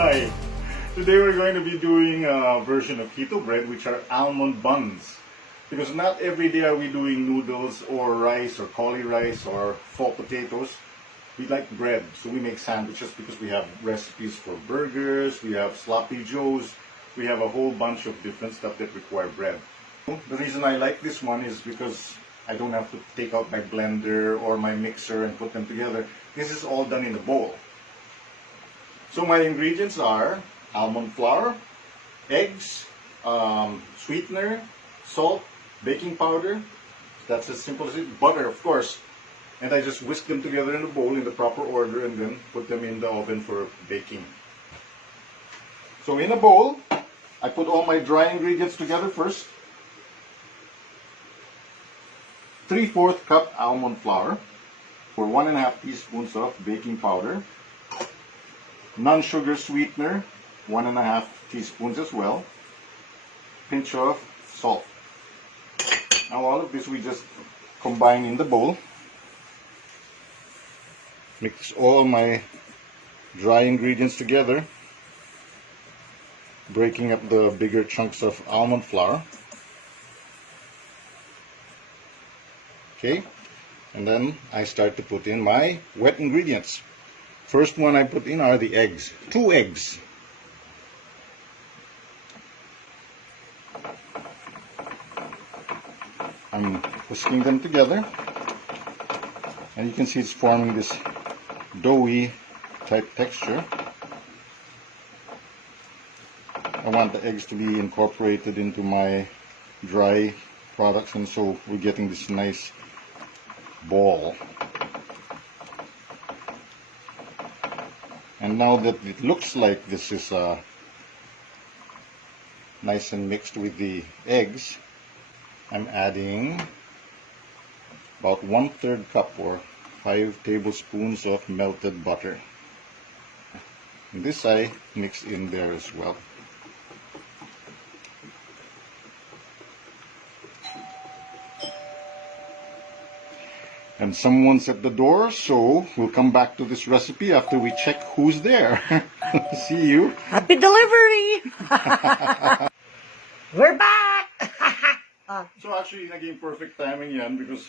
Hi. Today we're going to be doing a version of keto bread, which are almond buns. Because not every day are we doing noodles or rice or cauli rice or fall potatoes. We like bread, so we make sandwiches because we have recipes for burgers, we have sloppy joes, we have a whole bunch of different stuff that require bread. The reason I like this one is because I don't have to take out my blender or my mixer and put them together. This is all done in a bowl. So my ingredients are almond flour, eggs, sweetener, salt, baking powder. That's as simple as it. Butter, of course. And I just whisk them together in a bowl in the proper order and then put them in the oven for baking. So in a bowl, I put all my dry ingredients together first. 3/4 cup almond flour, for 1.5 teaspoons of baking powder, non-sugar sweetener, 1.5 teaspoons as well, pinch of salt. Now all of this we just combine in the bowl. Mix all my dry ingredients together, breaking up the bigger chunks of almond flour. Okay, and then I start to put in my wet ingredients. First one I put in are the eggs. 2 eggs. I'm whisking them together, and you can see it's forming this doughy type texture. I want the eggs to be incorporated into my dry products, and so we're getting this nice ball. And now that it looks like this is nice and mixed with the eggs, I'm adding about 1/3 cup or 5 tablespoons of melted butter. And this I mix in there as well. And someone's at the door, so we'll come back to this recipe after we check who's there. See you. Happy delivery! We're back! So actually, naging perfect timing yan because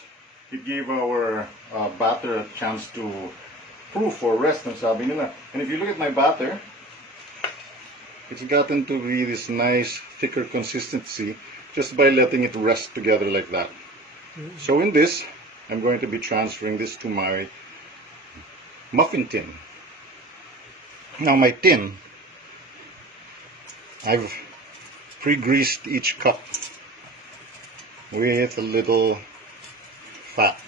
it gave our batter a chance to proof or rest, ang sabi nila. And if you look at my batter, it's gotten to be this nice, thicker consistency just by letting it rest together like that. So in this, I'm going to be transferring this to my muffin tin. Now my tin, I've pre-greased each cup with a little fat.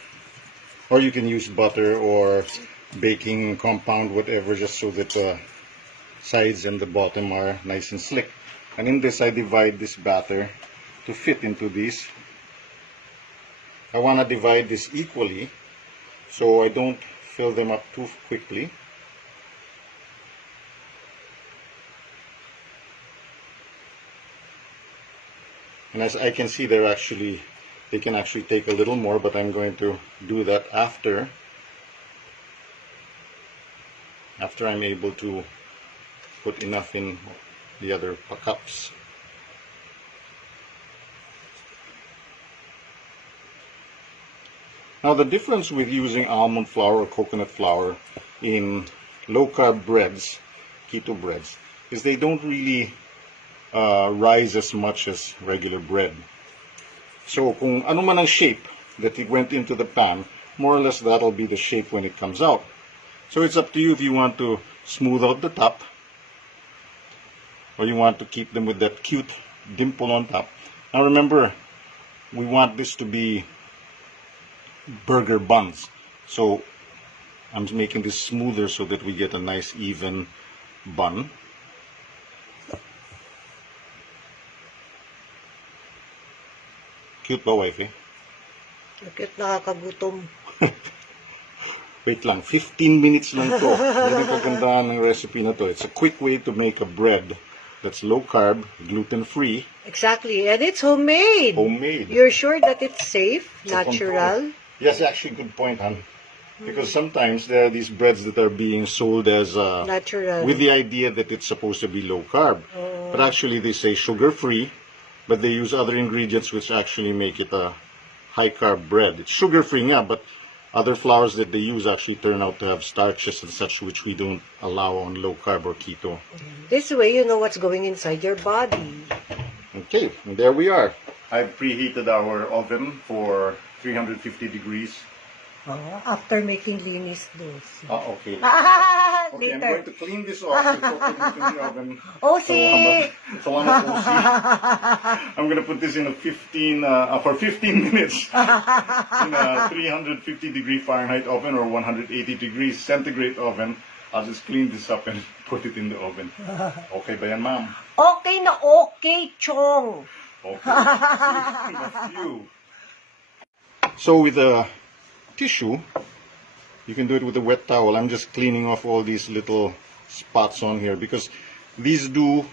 Or you can use butter or baking compound, whatever, just so that the sides and the bottom are nice and slick. And in this I divide this batter to fit into these. I want to divide this equally so I don't fill them up too quickly. And as I can see, they can actually take a little more, but I'm going to do that after I'm able to put enough in the other cups. Now the difference with using almond flour or coconut flour in low-carb breads, keto breads, is they don't really rise as much as regular bread. So kung ano man ang shape that it went into the pan, more or less that'll be the shape when it comes out. So it's up to you if you want to smooth out the top or you want to keep them with that cute dimple on top. Now remember, we want this to be burger buns, so I'm making this smoother so that we get a nice even bun. Cute ba, wifey? Bakit nakakagutom? Wait lang, 15 minutes lang to. Yan ang kagandahan ng recipe na to. It's a quick way to make a bread that's low carb, gluten free. Exactly, and it's homemade. Homemade. You're sure that it's safe, natural? Yes, actually, good point, hon. Because sometimes there are these breads that are being sold as Natural. with the idea that it's supposed to be low carb. But actually they say sugar free, but they use other ingredients which actually make it a high carb bread. It's sugar free, yeah, but other flours that they use actually turn out to have starches and such which we don't allow on low carb or keto. This way, you know what's going inside your body. Okay, and there we are. I've preheated our oven for 350 degrees. After making linis dos. Okay. Okay, I'm Later. going to clean this off before putting it in the oven. OC! Salamat, OC. I'm going to put this in a 15 minutes in a 350 degree Fahrenheit oven or 180 degrees centigrade oven. I'll just clean this up and put it in the oven. Okay ba yan, ma'am? Okay na okay, Chong. Okay. Enough you. So with a tissue, you can do it with a wet towel. I'm just cleaning off all these little spots on here because these do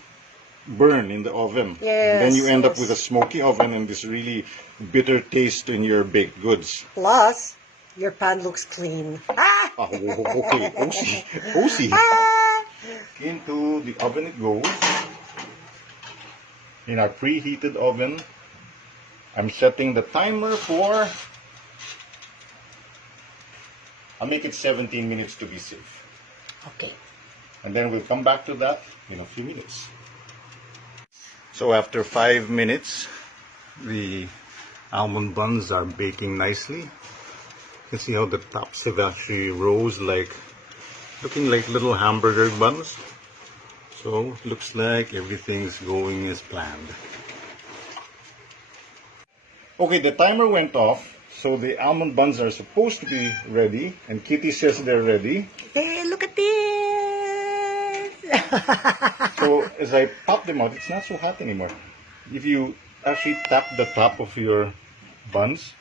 burn in the oven. Yes, Then you end up yes. with a smoky oven and this really bitter taste in your baked goods. Plus, your pan looks clean. Okay, OC. Into the oven it goes. In our preheated oven, I'm setting the timer for, I'll make it 17 minutes to be safe. Okay. And then we'll come back to that in a few minutes. So after 5 minutes, the almond buns are baking nicely. You can see how the tops have actually rose, like looking like little hamburger buns. So looks like everything's going as planned. Okay, the timer went off, so the almond buns are supposed to be ready, and Kitty says they're ready. Hey, look at this! So as I pop them out, it's not so hot anymore. If you actually tap the top of your buns,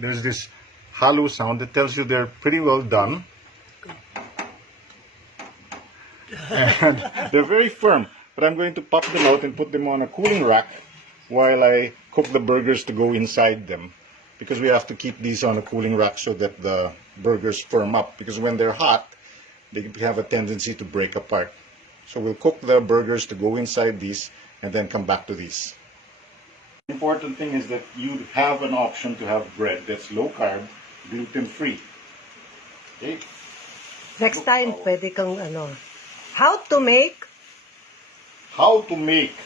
there's this hollow sound that tells you they're pretty well done. And they're very firm, but I'm going to pop them out and put them on a cooling rack while I cook the burgers to go inside them, because we have to keep these on a cooling rack so that the burgers firm up, because when they're hot they have a tendency to break apart. So we'll cook the burgers to go inside these and then come back to these. The important thing is that you have an option to have bread that's low carb, gluten free. Okay? Next time, pwede kang how to make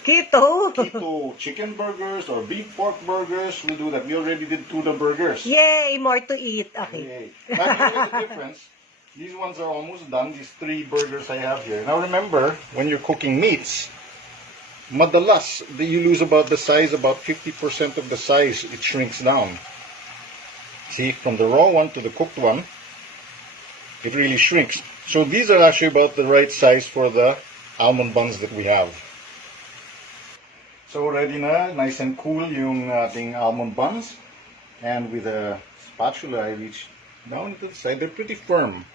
keto. keto chicken burgers or beef pork burgers. We'll do that. We already did tuna burgers. Yay! More to eat. Okay. Yay. Now, here's the difference. These ones are almost done, these 3 burgers I have here. Now remember, when you're cooking meats, madalas, you lose about the size, about 50% of the size, it shrinks down. See, from the raw one to the cooked one, it really shrinks. So these are actually about the right size for the almond buns that we have. So ready na, nice and cool yung ating almond buns. And with a spatula, I reach down to the side. They're pretty firm.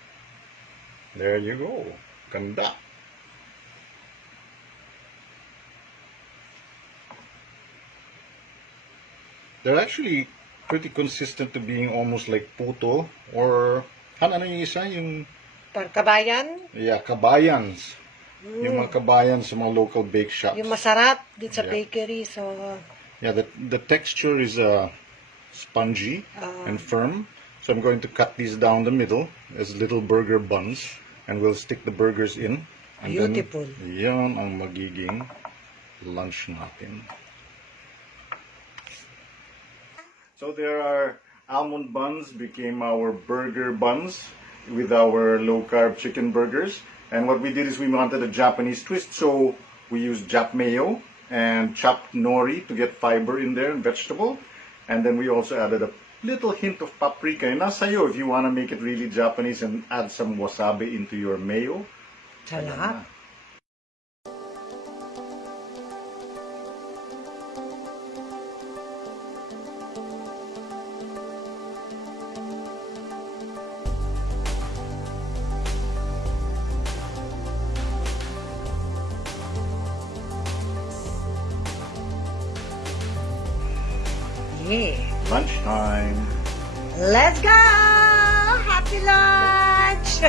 There you go. Ganda. They're actually pretty consistent to being almost like puto or ano yung isa yung Kabayan? yeah, kabayans. Yung mga kabayan sa mga local bake shops. Yung masarap din sa Yeah. bakery. So, Yeah, the texture is spongy and firm. So I'm going to cut these down the middle as little burger buns, and we'll stick the burgers in. And beautiful. Then, yan ang magiging lunch natin. So there are almond buns became our burger buns with our low-carb chicken burgers. And what we did is we wanted a Japanese twist, so we used Jap mayo and chopped nori to get fiber in there and vegetable. And then we also added a little hint of paprika. And nasa iyo if you want to make it really Japanese and add some wasabi into your mayo. sarap. Yeah. Lunchtime. Let's go! lunch!